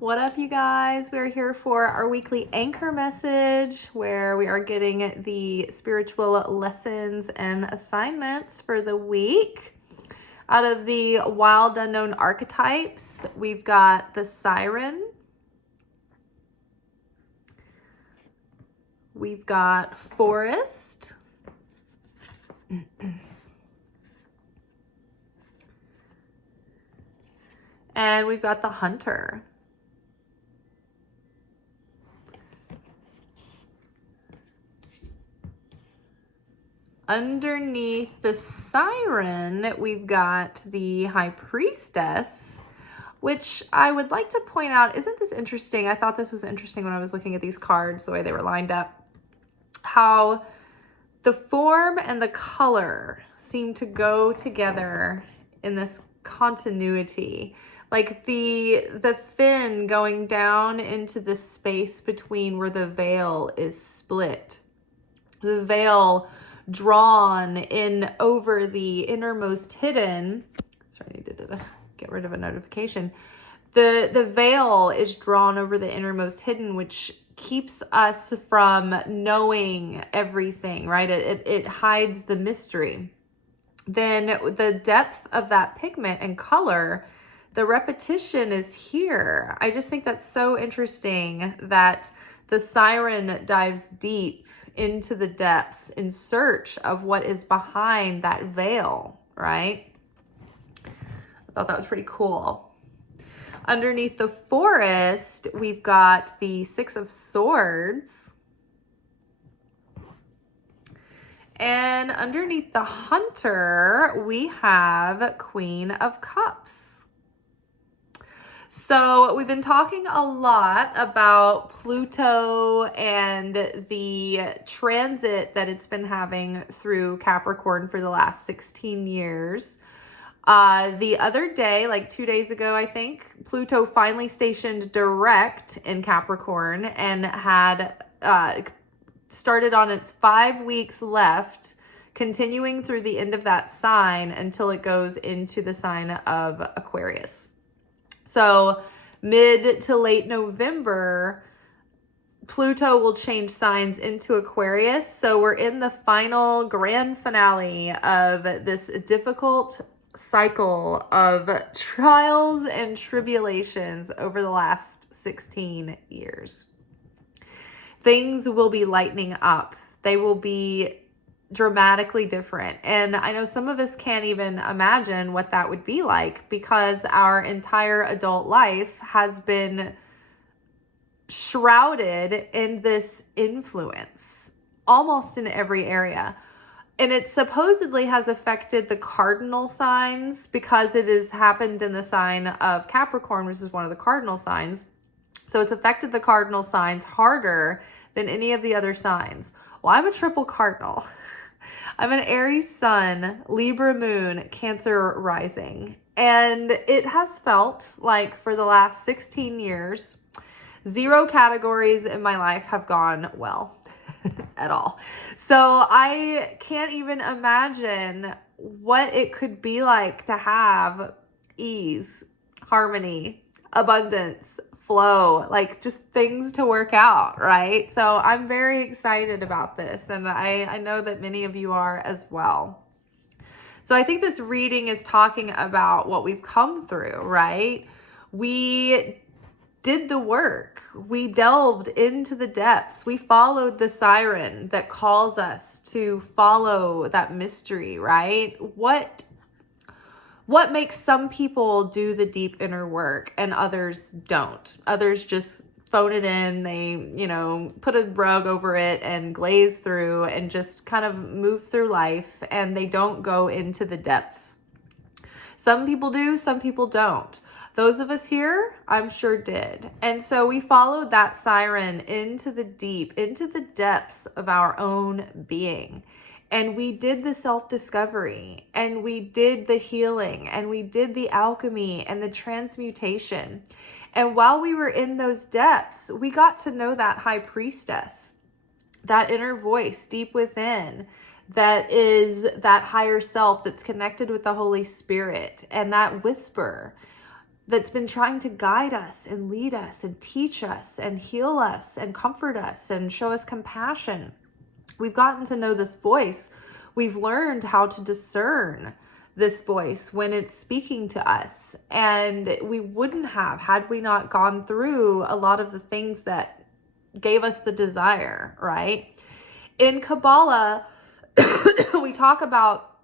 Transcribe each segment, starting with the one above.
What up, you guys? We're here for our weekly anchor message where we are getting the spiritual lessons and assignments for the week. Out of the wild unknown archetypes, we've got the Siren. We've got Forest. And we've got the Hunter. Underneath the Siren, we've got the High Priestess, which I would like to point out, isn't this interesting? I thought this was interesting when I was looking at these cards, the way they were lined up, how the form and the color seem to go together in this continuity. Like the fin going down into the space between where the veil is split. The veil drawn in over the innermost hidden. Sorry, I needed to get rid of a notification. The veil is drawn over the innermost hidden, which keeps us from knowing everything, right? It hides the mystery. Then the depth of that pigment and color, the repetition is here. I just think that's so interesting that the Siren dives deep into the depths in search of what is behind that veil, right? I thought that was pretty cool. Underneath the Forest, we've got the Six of Swords. And underneath the Hunter, we have Queen of Cups. So we've been talking a lot about Pluto and the transit that it's been having through Capricorn for the last 16 years. The other day, like 2 days ago, I think, Pluto finally stationed direct in Capricorn and had started on its 5 weeks left, continuing through the end of that sign until it goes into the sign of Aquarius. So mid to late November, Pluto will change signs into Aquarius. So we're in the final grand finale of this difficult cycle of trials and tribulations over the last 16 years. Things will be lightening up. They will be dramatically different. And I know some of us can't even imagine what that would be like because our entire adult life has been shrouded in this influence almost in every area. And it supposedly has affected the cardinal signs because it has happened in the sign of Capricorn, which is one of the cardinal signs. So it's affected the cardinal signs harder than any of the other signs. Well, I'm a triple cardinal. I'm an Aries sun, Libra moon, Cancer rising. And it has felt like for the last 16 years, 0 categories in my life have gone well at all. So I can't even imagine what it could be like to have ease, harmony, abundance, flow, like just things to work out, right? So I'm very excited about this, and I know that many of you are as well. So I think this reading is talking about what we've come through, right? We did the work. We delved into the depths. We followed the Siren that calls us to follow that mystery, right? What makes some people do the deep inner work and others don't? Others just phone it in. They, put a rug over it and glaze through and just kind of move through life, and they don't go into the depths. Some people do, some people don't. Those of us here, I'm sure did. And so we followed that Siren into the deep, into the depths of our own being. And we did the self-discovery, and we did the healing, and we did the alchemy and the transmutation. And while we were in those depths, we got to know that high priestess, that inner voice deep within, that is that higher self that's connected with the Holy Spirit, and that whisper that's been trying to guide us and lead us and teach us and heal us and comfort us and show us compassion. We've gotten to know this voice. We've learned how to discern this voice when it's speaking to us. And we wouldn't have had we not gone through a lot of the things that gave us the desire, right? In Kabbalah, we talk about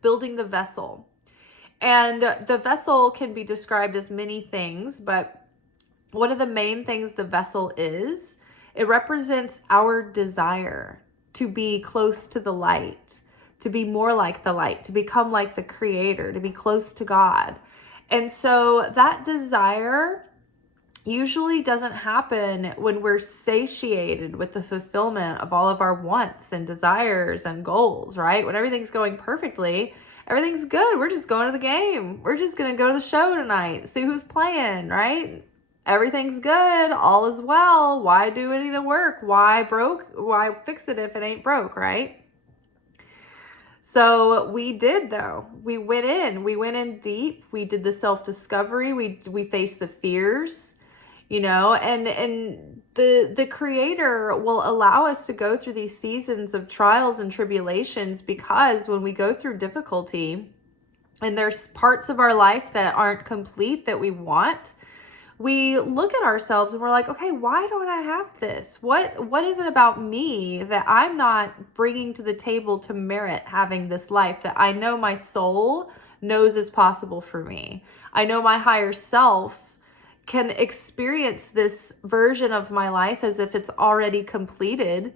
building the vessel. And the vessel can be described as many things, but one of the main things the vessel is, it represents our desire to be close to the light, to be more like the light, to become like the Creator, to be close to God. And so that desire usually doesn't happen when we're satiated with the fulfillment of all of our wants and desires and goals, right? When everything's going perfectly, everything's good. We're just going to the game. We're just going to go to the show tonight, see who's playing, right? Everything's good. All is well. Why do any of the work? Why fix it if it ain't broke, right? So we did, though. We went in deep. We did the self-discovery. We faced the fears, and the Creator will allow us to go through these seasons of trials and tribulations, because when we go through difficulty and there's parts of our life that aren't complete that we want, we look at ourselves and we're like, okay, why don't I have this? What is it about me that I'm not bringing to the table to merit having this life that I know my soul knows is possible for me? I know my higher self can experience this version of my life as if it's already completed,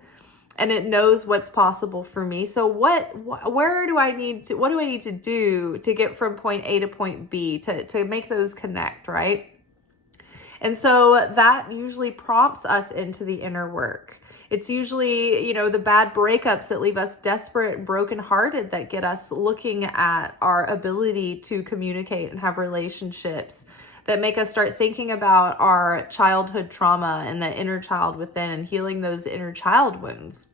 and it knows what's possible for me. So what do I need to do to get from point A to point B to make those connect, right? And so that usually prompts us into the inner work. It's usually, the bad breakups that leave us desperate and brokenhearted that get us looking at our ability to communicate and have relationships, that make us start thinking about our childhood trauma and the inner child within and healing those inner child wounds,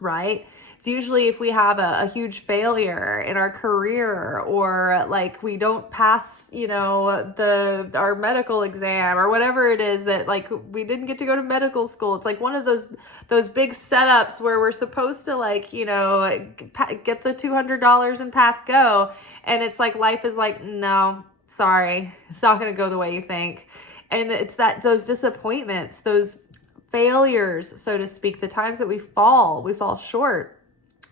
right? It's usually if we have a huge failure in our career, or like we don't pass, our medical exam or whatever it is, that like we didn't get to go to medical school. It's like one of those big setups where we're supposed to get the $200 and pass go. And it's like life is like, no, sorry, it's not going to go the way you think. And it's those disappointments, those failures, so to speak, the times that we fall short,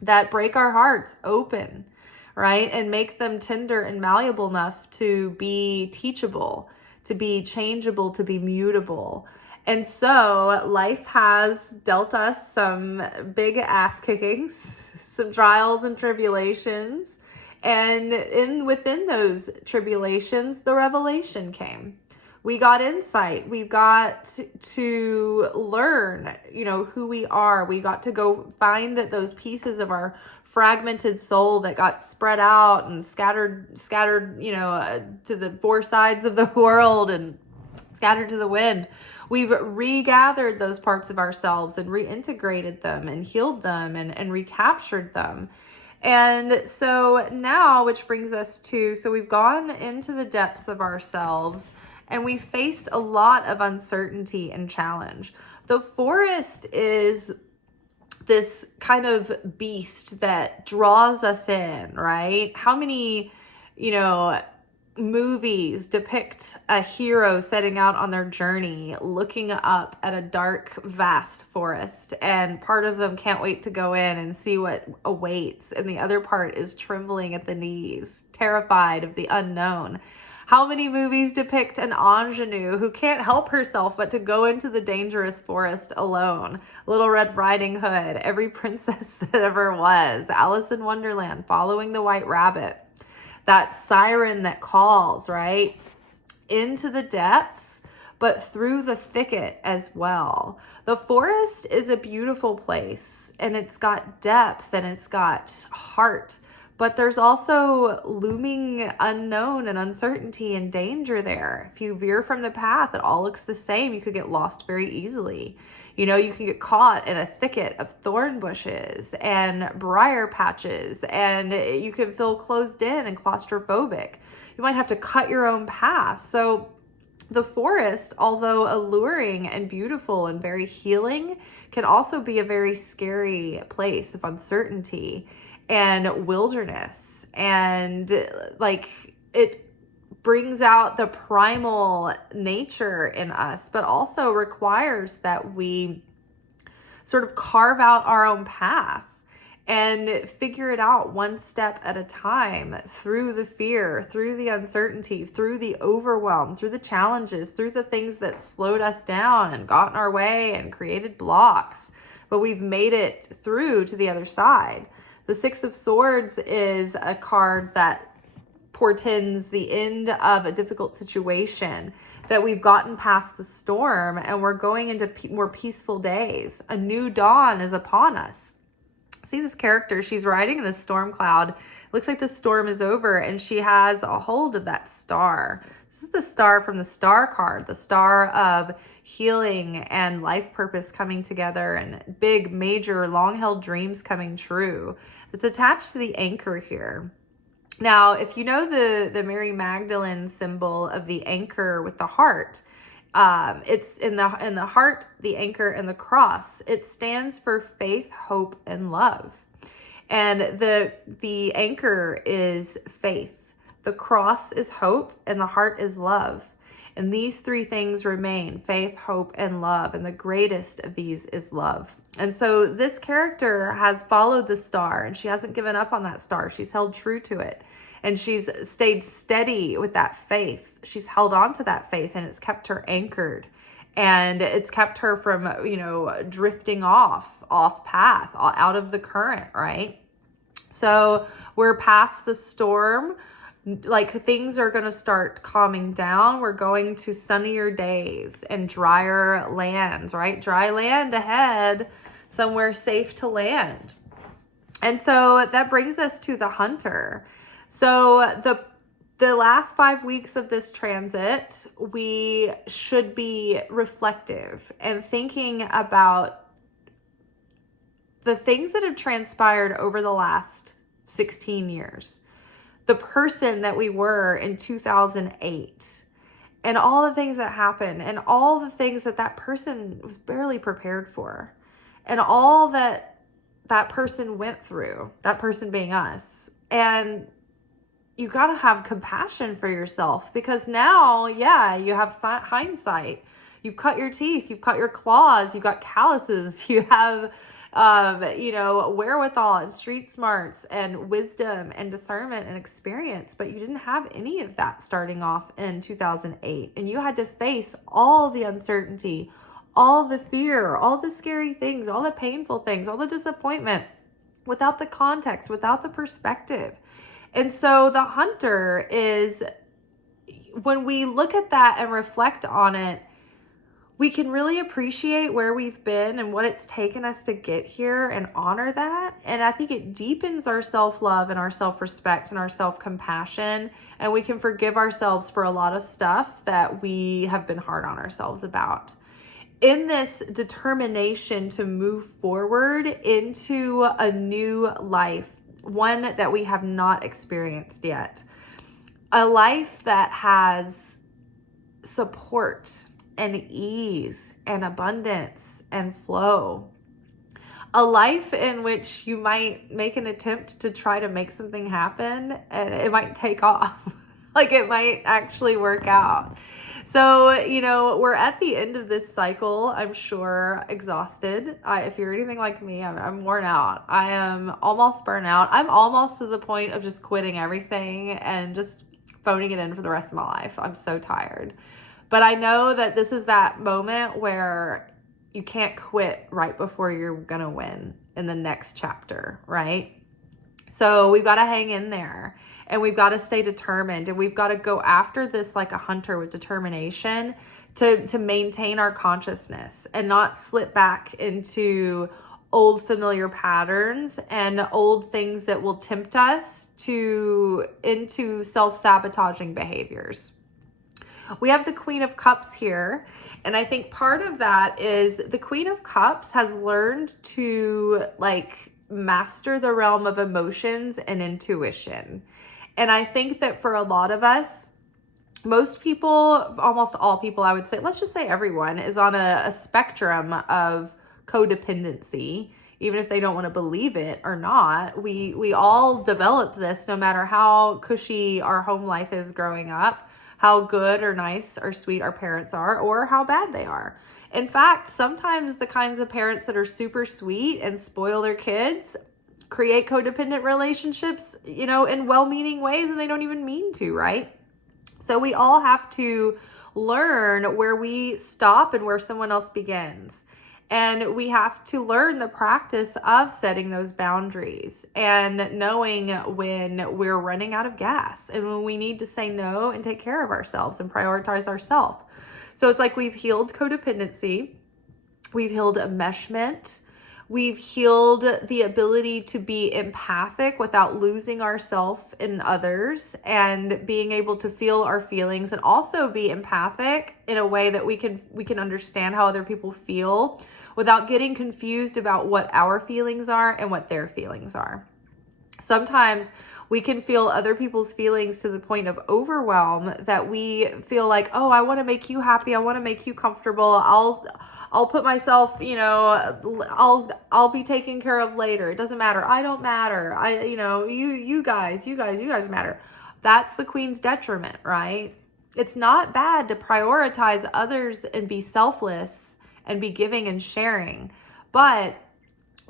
that break our hearts open, right? And make them tender and malleable enough to be teachable, to be changeable, to be mutable. And so life has dealt us some big ass kickings, some trials and tribulations. And within those tribulations, the revelation came. We got insight. We got to learn, who we are. We got to go find those pieces of our fragmented soul that got spread out and scattered, to the four sides of the world and scattered to the wind. We've regathered those parts of ourselves and reintegrated them and healed them and recaptured them. And so now, which brings us to, so we've gone into the depths of ourselves and we faced a lot of uncertainty and challenge. The forest is this kind of beast that draws us in, right? How many, movies depict a hero setting out on their journey, looking up at a dark, vast forest, and part of them can't wait to go in and see what awaits, and the other part is trembling at the knees, terrified of the unknown. How many movies depict an ingenue who can't help herself but to go into the dangerous forest alone? Little Red Riding Hood, every princess that ever was, Alice in Wonderland, Following the White Rabbit. That siren that calls, right? Into the depths, but through the thicket as well. The forest is a beautiful place, and it's got depth and it's got heart, but there's also looming unknown and uncertainty and danger there. If you veer from the path, it all looks the same. You could get lost very easily. You can get caught in a thicket of thorn bushes and briar patches, and you can feel closed in and claustrophobic. you might have to cut your own path. So the forest, although alluring and beautiful and very healing, can also be a very scary place of uncertainty and wilderness. And like, it brings out the primal nature in us, but also requires that we sort of carve out our own path and figure it out one step at a time, through the fear, through the uncertainty, through the overwhelm, through the challenges, through the things that slowed us down and got in our way and created blocks. But we've made it through to the other side. The Six of Swords is a card that portends the end of a difficult situation, that we've gotten past the storm and we're going into more peaceful days. A new dawn is upon us. See this character, she's riding in this storm cloud. Looks like the storm is over and she has a hold of that star. This is the star from the star card, the star of healing and life purpose coming together and big, major, long-held dreams coming true. It's attached to the anchor here. Now, if you know the Mary Magdalene symbol of the anchor with the heart, it's in the heart, the anchor, and the cross. It stands for faith, hope, and love. And the anchor is faith. The cross is hope, and the heart is love. And these three things remain: faith, hope, and love. And the greatest of these is love. And so this character has followed the star, and she hasn't given up on that star. She's held true to it. And she's stayed steady with that faith. She's held on to that faith, and it's kept her anchored. And it's kept her from, drifting off path, out of the current, right? So we're past the storm. Like, things are going to start calming down. We're going to sunnier days and drier lands, right? Dry land ahead, somewhere safe to land. And so that brings us to the hunter. So the last 5 weeks of this transit, we should be reflective and thinking about the things that have transpired over the last 16 years. The person that we were in 2008 and all the things that happened and all the things that person was barely prepared for and all that person went through, that person being us. And you got to have compassion for yourself, because now, you have hindsight. You've cut your teeth, you've cut your claws, you've got calluses, you have, wherewithal and street smarts and wisdom and discernment and experience, but you didn't have any of that starting off in 2008. And you had to face all the uncertainty, all the fear, all the scary things, all the painful things, all the disappointment, without the context, without the perspective. And so the hunter is, when we look at that and reflect on it, we can really appreciate where we've been and what it's taken us to get here and honor that. And I think it deepens our self-love and our self-respect and our self-compassion. And we can forgive ourselves for a lot of stuff that we have been hard on ourselves about. In this determination to move forward into a new life, one that we have not experienced yet, a life that has support and ease and abundance and flow, a life in which you might make an attempt to try to make something happen and it might take off. Like, it might actually work out. So, we're at the end of this cycle. I'm sure exhausted. If you're anything like me, I'm worn out. I am almost burnt out. I'm almost to the point of just quitting everything and just phoning it in for the rest of my life. I'm so tired. But I know that this is that moment where you can't quit right before you're going to win in the next chapter, right? So we've got to hang in there. And we've got to stay determined, and we've got to go after this like a hunter with determination to maintain our consciousness and not slip back into old familiar patterns and old things that will tempt us into self-sabotaging behaviors. We have the Queen of Cups here, and I think part of that is the Queen of Cups has learned to master the realm of emotions and intuition. And I think that for a lot of us, most people, almost all people, I would say, let's just say everyone, is on a spectrum of codependency, even if they don't want to believe it or not. We all developed this, no matter how cushy our home life is growing up, how good or nice or sweet our parents are, or how bad they are. In fact, sometimes the kinds of parents that are super sweet and spoil their kids create codependent relationships, in well-meaning ways, and they don't even mean to, right? So we all have to learn where we stop and where someone else begins. And we have to learn the practice of setting those boundaries and knowing when we're running out of gas and when we need to say no and take care of ourselves and prioritize ourselves. So it's like we've healed codependency, we've healed enmeshment, we've healed the ability to be empathic without losing ourselves in others and being able to feel our feelings, and also be empathic in a way that we can understand how other people feel without getting confused about what our feelings are and what their feelings are. Sometimes we can feel other people's feelings to the point of overwhelm that we feel like, oh, I want to make you happy. I want to make you comfortable. I'll put myself, I'll be taken care of later. It doesn't matter. I don't matter. You guys matter. That's the queen's detriment, right? It's not bad to prioritize others and be selfless and be giving and sharing. But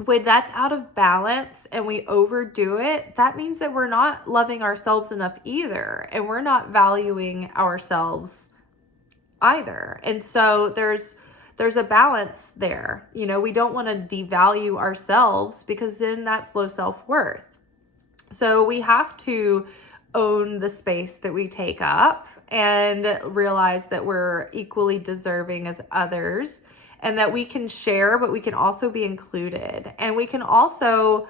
when that's out of balance and we overdo it, that means that we're not loving ourselves enough either. And we're not valuing ourselves either. And so there's a balance there. We don't want to devalue ourselves, because then that's low self-worth. So we have to own the space that we take up and realize that we're equally deserving as others, and that we can share, but we can also be included. And we can also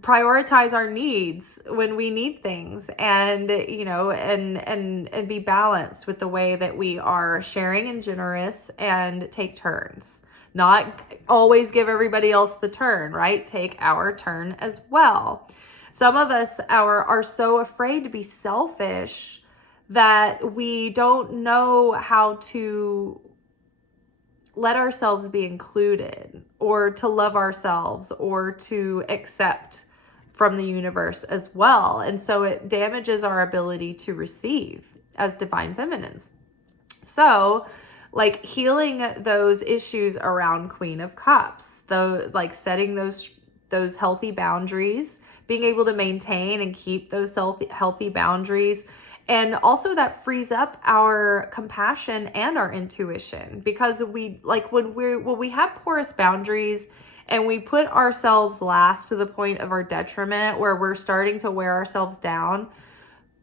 prioritize our needs when we need things, and and be balanced with the way that we are sharing and generous, and take turns. Not always give everybody else the turn, right? Take our turn as well. Some of us are so afraid to be selfish that we don't know how to let ourselves be included, or to love ourselves, or to accept from the universe as well. And so it damages our ability to receive as divine feminines. So healing those issues around Queen of Cups, though, setting those healthy boundaries, being able to maintain and keep those healthy boundaries. And also that frees up our compassion and our intuition, because when we have porous boundaries and we put ourselves last to the point of our detriment, where we're starting to wear ourselves down,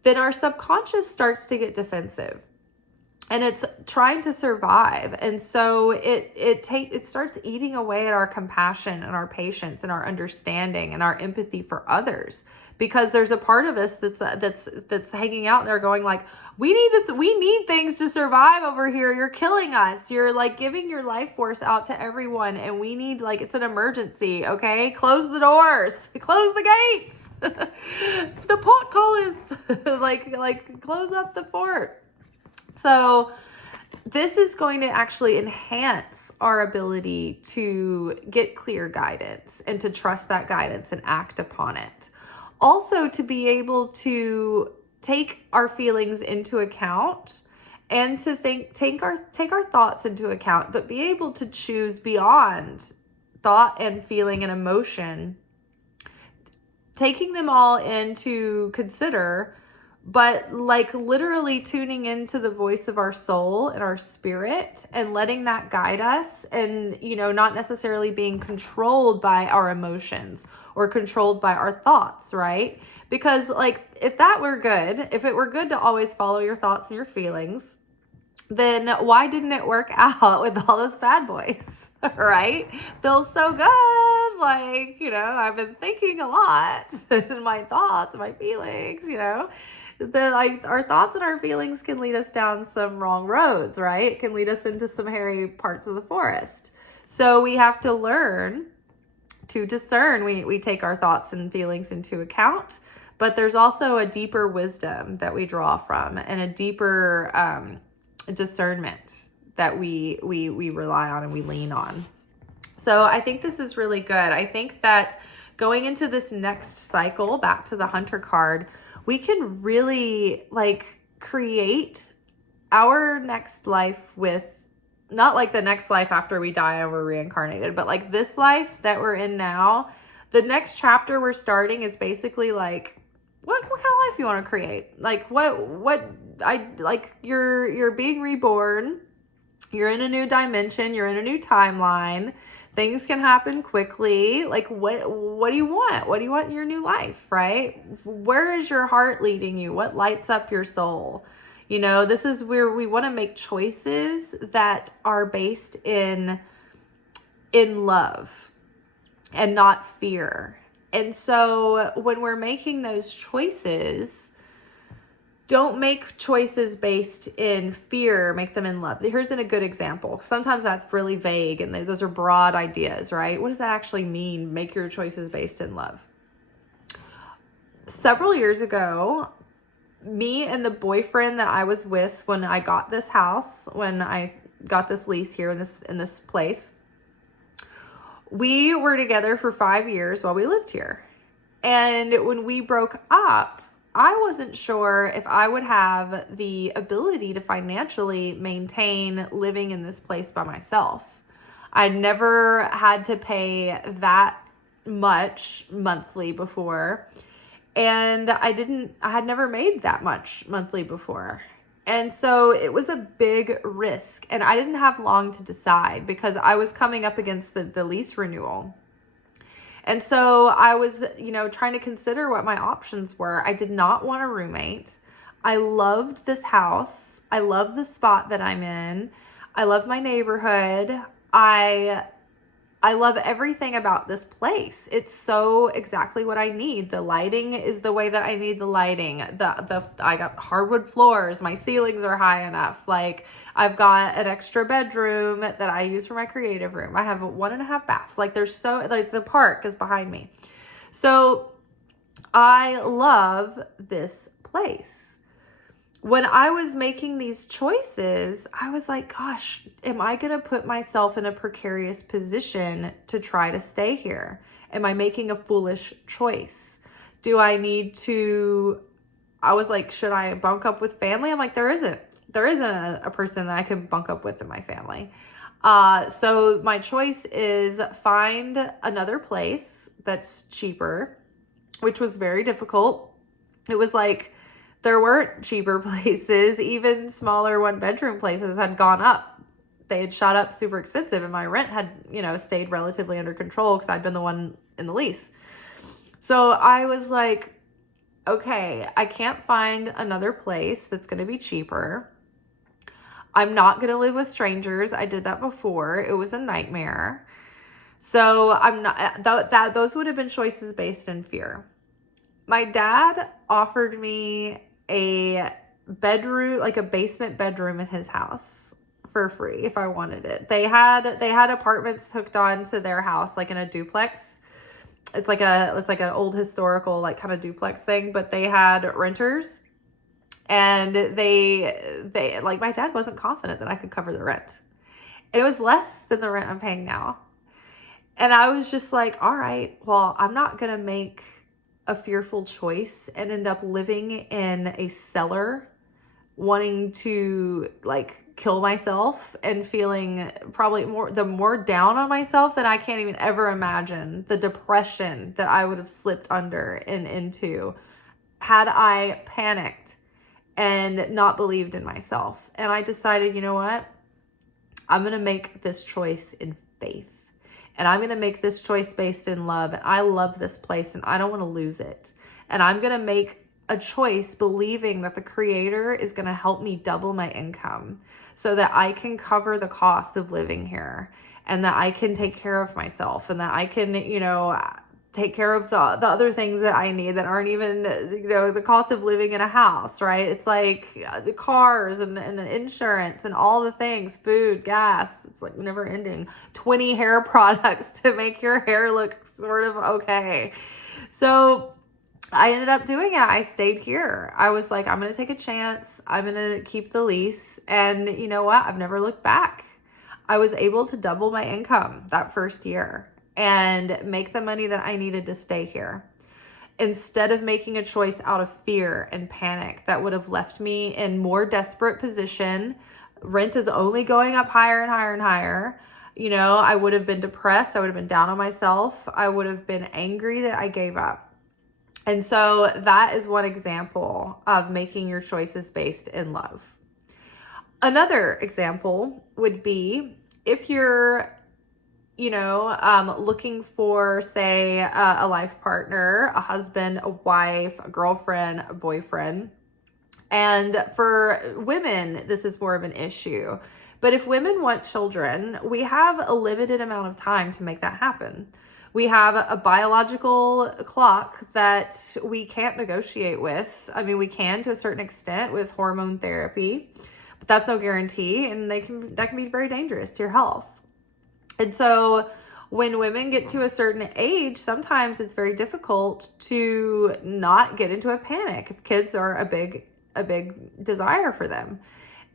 then our subconscious starts to get defensive, and it's trying to survive. And so it starts eating away at our compassion and our patience and our understanding and our empathy for others, because there's a part of us that's hanging out there going we need things to survive over here. You're killing us. You're giving your life force out to everyone, and we need, it's an emergency. Okay, close the doors, close the gates. The portcullis, close up the fort. So this is going to actually enhance our ability to get clear guidance and to trust that guidance and act upon it. Also, to be able to take our feelings into account, and to take our thoughts into account, but be able to choose beyond thought and feeling and emotion, taking them all into consider, but literally tuning into the voice of our soul and our spirit, and letting that guide us, and not necessarily being controlled by our emotions or controlled by our thoughts, right? Because if it were good to always follow your thoughts and your feelings, then why didn't it work out with all those bad boys, right? Feels so good. I've been thinking a lot in my thoughts and my feelings, our thoughts and our feelings can lead us down some wrong roads, right? It can lead us into some hairy parts of the forest. So we have to learn to discern. We take our thoughts and feelings into account, but there's also a deeper wisdom that we draw from, and a deeper discernment that we rely on and we lean on. So I think this is really good. I think that going into this next cycle, back to the Hunter card, we can really like create our next life with, not like the next life after we die and we're reincarnated, but like this life that we're in now. The next chapter we're starting is basically like, what kind of life you want to create? Like you're being reborn. You're in a new dimension. You're in a new timeline. Things can happen quickly. Like what do you want? What do you want in your new life, right? Where is your heart leading you? What lights up your soul? You know, this is where we want to make choices that are based in love and not fear. And so when we're making those choices, don't make choices based in fear, make them in love. Here's a good example. Sometimes that's really vague and those are broad ideas, right? What does that actually mean? Make your choices based in love. Several years ago, me and the boyfriend that I was with when I got this house, when I got this lease here in this place, we were together for 5 years while we lived here. And when we broke up, I wasn't sure if I would have the ability to financially maintain living in this place by myself. I'd never had to pay that much monthly before. And I had never made that much monthly before. And so it was a big risk. And I didn't have long to decide because I was coming up against the lease renewal. And so I was, trying to consider what my options were. I did not want a roommate. I loved this house. I love the spot that I'm in. I love my neighborhood. I love everything about this place. It's so exactly what I need. The lighting is the way that I need the lighting. I got hardwood floors. My ceilings are high enough. Like I've got an extra bedroom that I use for my creative room. I have 1.5 baths. Like the park is behind me. So I love this place. When I was making these choices, I was like, gosh, am I going to put myself in a precarious position to try to stay here? Am I making a foolish choice? I was like, should I bunk up with family? I'm like, there isn't a person that I can bunk up with in my family. So my choice is find another place that's cheaper, which was very difficult. It was like, there weren't cheaper places. Even smaller 1-bedroom places had gone up. They had shot up super expensive, and my rent had, stayed relatively under control because I'd been the one in the lease. So I was like, okay, I can't find another place that's going to be cheaper. I'm not going to live with strangers. I did that before. It was a nightmare. So I'm not, those would have been choices based in fear. My dad offered me a bedroom, like a basement bedroom in his house for free if I wanted it. They had apartments hooked on to their house, like in a duplex. It's like an old historical, like kind of duplex thing, but they had renters, and they like, my dad wasn't confident that I could cover the rent. And it was less than the rent I'm paying now. And I was just like, all right, well, I'm not going to make a fearful choice and end up living in a cellar, wanting to like kill myself and feeling probably more down on myself than I can't even ever imagine the depression that I would have slipped under and into had I panicked and not believed in myself. And I decided, you know what? I'm going to make this choice in faith. And I'm going to make this choice based in love. And I love this place and I don't want to lose it. And I'm going to make a choice believing that the Creator is going to help me double my income so that I can cover the cost of living here, and that I can take care of myself, and that I can, take care of the other things that I need that aren't even, the cost of living in a house, right? It's like the cars and insurance and all the things, food, gas. It's like never ending. 20 hair products to make your hair look sort of okay. So I ended up doing it. I stayed here. I was like, I'm going to take a chance. I'm going to keep the lease. And you know what? I've never looked back. I was able to double my income that first year and make the money that I needed to stay here, instead of making a choice out of fear and panic that would have left me in more desperate position. Rent is only going up higher and higher and higher. You know, I would have been depressed. I would have been down on myself. I would have been angry that I gave up. And so that is one example of making your choices based in love. Another example would be if you're, looking for, say, a life partner, a husband, a wife, a girlfriend, a boyfriend. And for women, this is more of an issue. But if women want children, we have a limited amount of time to make that happen. We have a biological clock that we can't negotiate with. I mean, we can to a certain extent with hormone therapy, but that's no guarantee, and that can be very dangerous to your health. And so when women get to a certain age, sometimes it's very difficult to not get into a panic if kids are a big desire for them.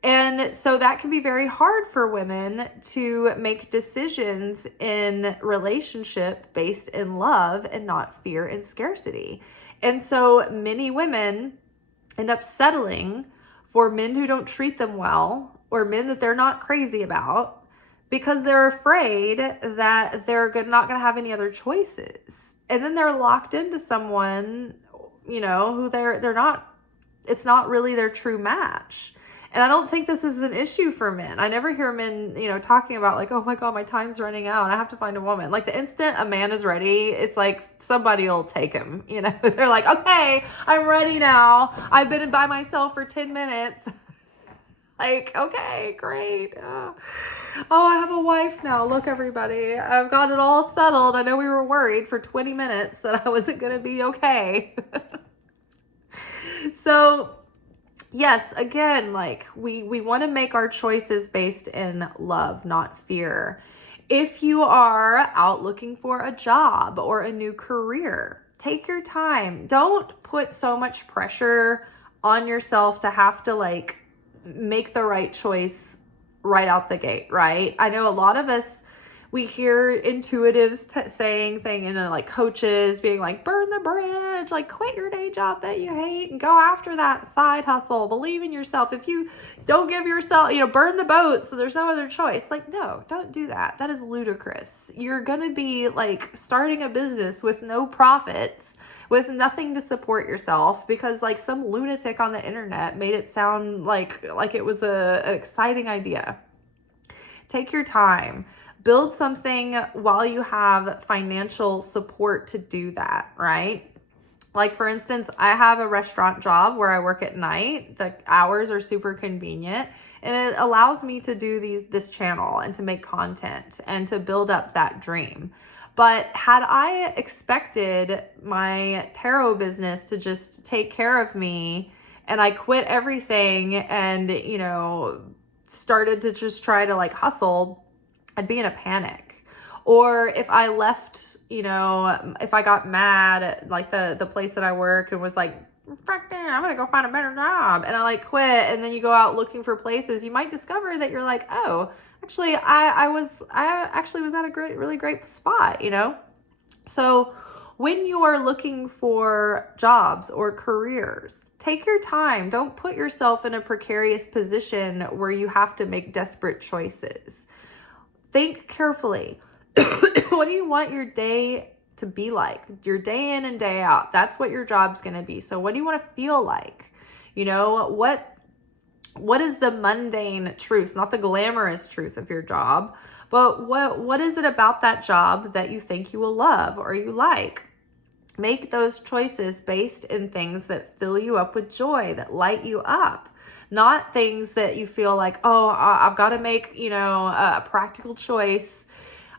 And so that can be very hard for women to make decisions in relationship based in love and not fear and scarcity. And so many women end up settling for men who don't treat them well, or men that they're not crazy about, because they're afraid that they're not going to have any other choices. And then they're locked into someone, who they're not, it's not really their true match. And I don't think this is an issue for men. I never hear men, talking about like, oh my God, my time's running out. I have to find a woman. Like the instant a man is ready, it's like somebody will take him. They're like, okay, I'm ready now. I've been by myself for 10 minutes. Like, okay, great. Oh, I have a wife now. Look, everybody, I've got it all settled. I know we were worried for 20 minutes that I wasn't going to be okay. So yes, again, like we want to make our choices based in love, not fear. If you are out looking for a job or a new career, take your time. Don't put so much pressure on yourself to have to like make the right choice right out the gate, right? I know a lot of us, we hear intuitives saying things, and like coaches being like, burn the bridge, like quit your day job that you hate and go after that side hustle. Believe in yourself. If you don't give yourself, burn the boat so there's no other choice. Like, no, don't do that. That is ludicrous. You're going to be like starting a business with no profits, with nothing to support yourself because like some lunatic on the internet made it sound like it was an exciting idea. Take your time. Build something while you have financial support to do that, right? Like for instance, I have a restaurant job where I work at night. The hours are super convenient and it allows me to do this channel and to make content and to build up that dream. But had I expected my tarot business to just take care of me and I quit everything and, started to just try to like hustle, I'd be in a panic. Or if I left, if I got mad at like the place that I work and was like, fuck that, I'm gonna go find a better job, and I like quit, and then you go out looking for places, you might discover that you're like, oh, actually I actually was at a really great spot, So when you are looking for jobs or careers, take your time. Don't put yourself in a precarious position where you have to make desperate choices. Think carefully. What do you want your day to be like? Your day in and day out. That's what your job's going to be. So what do you want to feel like? What is the mundane truth, not the glamorous truth of your job, but what is it about that job that you think you will love or you like? Make those choices based in things that fill you up with joy, that light you up. Not things that you feel like, oh, I've got to make, a practical choice.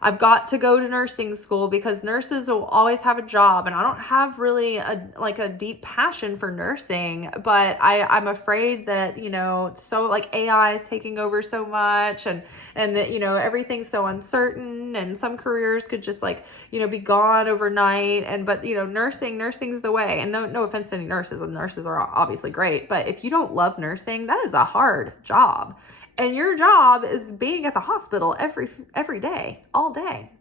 I've got to go to nursing school because nurses will always have a job, and I don't have really a deep passion for nursing, but I'm afraid that, you know, so like AI is taking over so much, and that, you know, everything's so uncertain, and some careers could just like, you know, be gone overnight, but you know, nursing's the way. And no offense to any nurses, and nurses are obviously great, but if you don't love nursing, that is a hard job. And your job is being at the hospital every day, all day.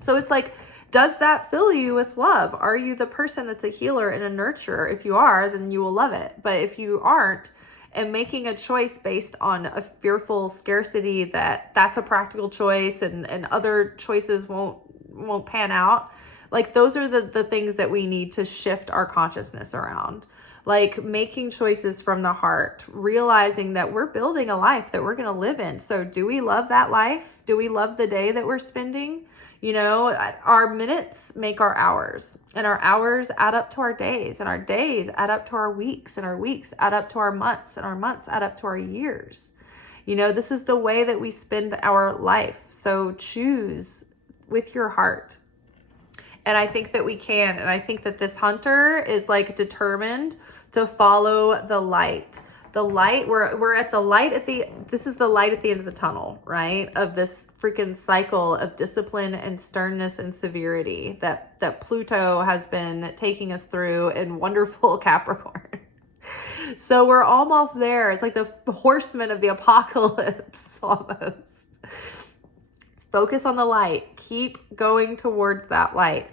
So it's like, does that fill you with love? Are you the person that's a healer and a nurturer? If you are, then you will love it. But if you aren't, and making a choice based on a fearful scarcity that's a practical choice, and other choices won't pan out, like those are the things that we need to shift our consciousness around. Like making choices from the heart, realizing that we're building a life that we're going to live in. So do we love that life? Do we love the day that we're spending? You know, our minutes make our hours, and our hours add up to our days, and our days add up to our weeks, and our weeks add up to our months, and our months add up to our years. You know, this is the way that we spend our life. So choose with your heart. And I think that we can. And I think that this hunter is like determined to follow the light. The light, we're at the light this is the light at the end of the tunnel, right? Of this freaking cycle of discipline and sternness and severity that Pluto has been taking us through in wonderful Capricorn. So we're almost there. It's like the horsemen of the apocalypse almost. Focus on the light. Keep going towards that light.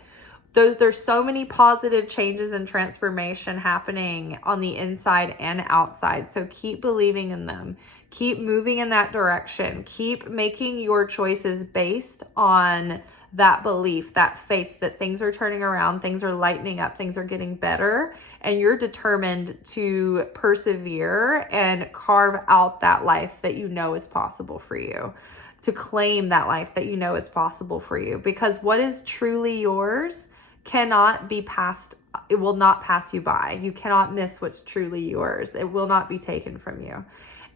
There's so many positive changes and transformation happening on the inside and outside. So keep believing in them. Keep moving in that direction. Keep making your choices based on that belief, that faith that things are turning around, things are lightening up, things are getting better, and you're determined to persevere and carve out that life that you know is possible for you. To claim that life that you know is possible for you, because what is truly yours cannot be passed. It will not pass you by. You cannot miss what's truly yours. It will not be taken from you.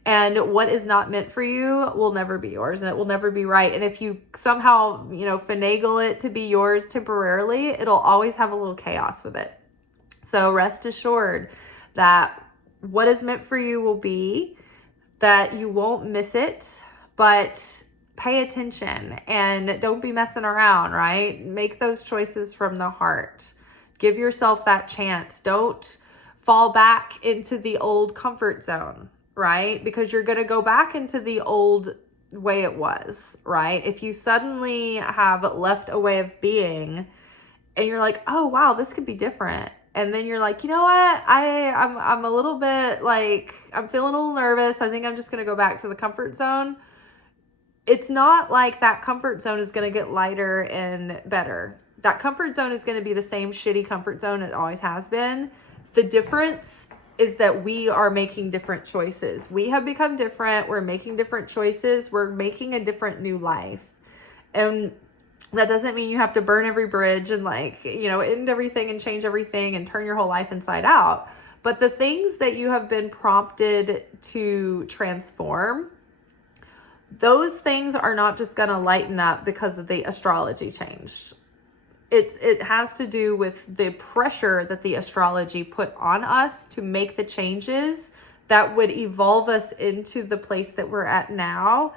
And what is not meant for you will never be yours, and it will never be right. And if you somehow, you know, finagle it to be yours temporarily, it'll always have a little chaos with it. So rest assured that what is meant for you will be, that you won't miss it, but pay attention and don't be messing around, right? Make those choices from the heart. Give yourself that chance. Don't fall back into the old comfort zone, right? Because you're going to go back into the old way it was, right? If you suddenly have left a way of being and you're like, oh, wow, this could be different. And then you're like, you know what? I'm a little bit like, I'm feeling a little nervous. I think I'm just going to go back to the comfort zone. It's not like that comfort zone is going to get lighter and better. That comfort zone is going to be the same shitty comfort zone it always has been. The difference is that we are making different choices. We have become different. We're making different choices. We're making a different new life. And that doesn't mean you have to burn every bridge and like, you know, end everything and change everything and turn your whole life inside out. But the things that you have been prompted to transform, those things are not just going to lighten up because of the astrology change. It has to do with the pressure that the astrology put on us to make the changes that would evolve us into the place that we're at now,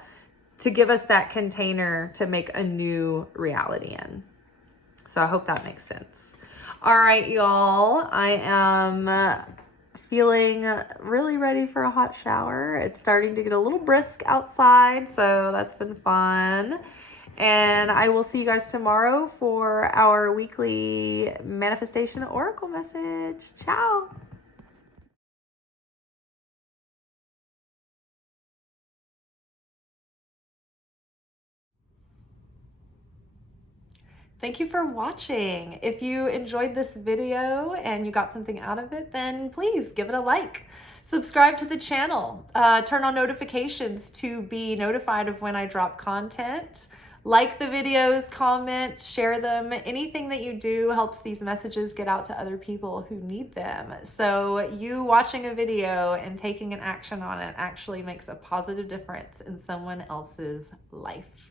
to give us that container to make a new reality in. So I hope that makes sense. All right, y'all. I am feeling really ready for a hot shower. It's starting to get a little brisk outside, so that's been fun. And I will see you guys tomorrow for our weekly manifestation oracle message. Ciao. Thank you for watching. If you enjoyed this video and you got something out of it, then please give it a like. Subscribe to the channel. Turn on notifications to be notified of when I drop content. Like the videos, comment, share them. Anything that you do helps these messages get out to other people who need them. So you watching a video and taking an action on it actually makes a positive difference in someone else's life.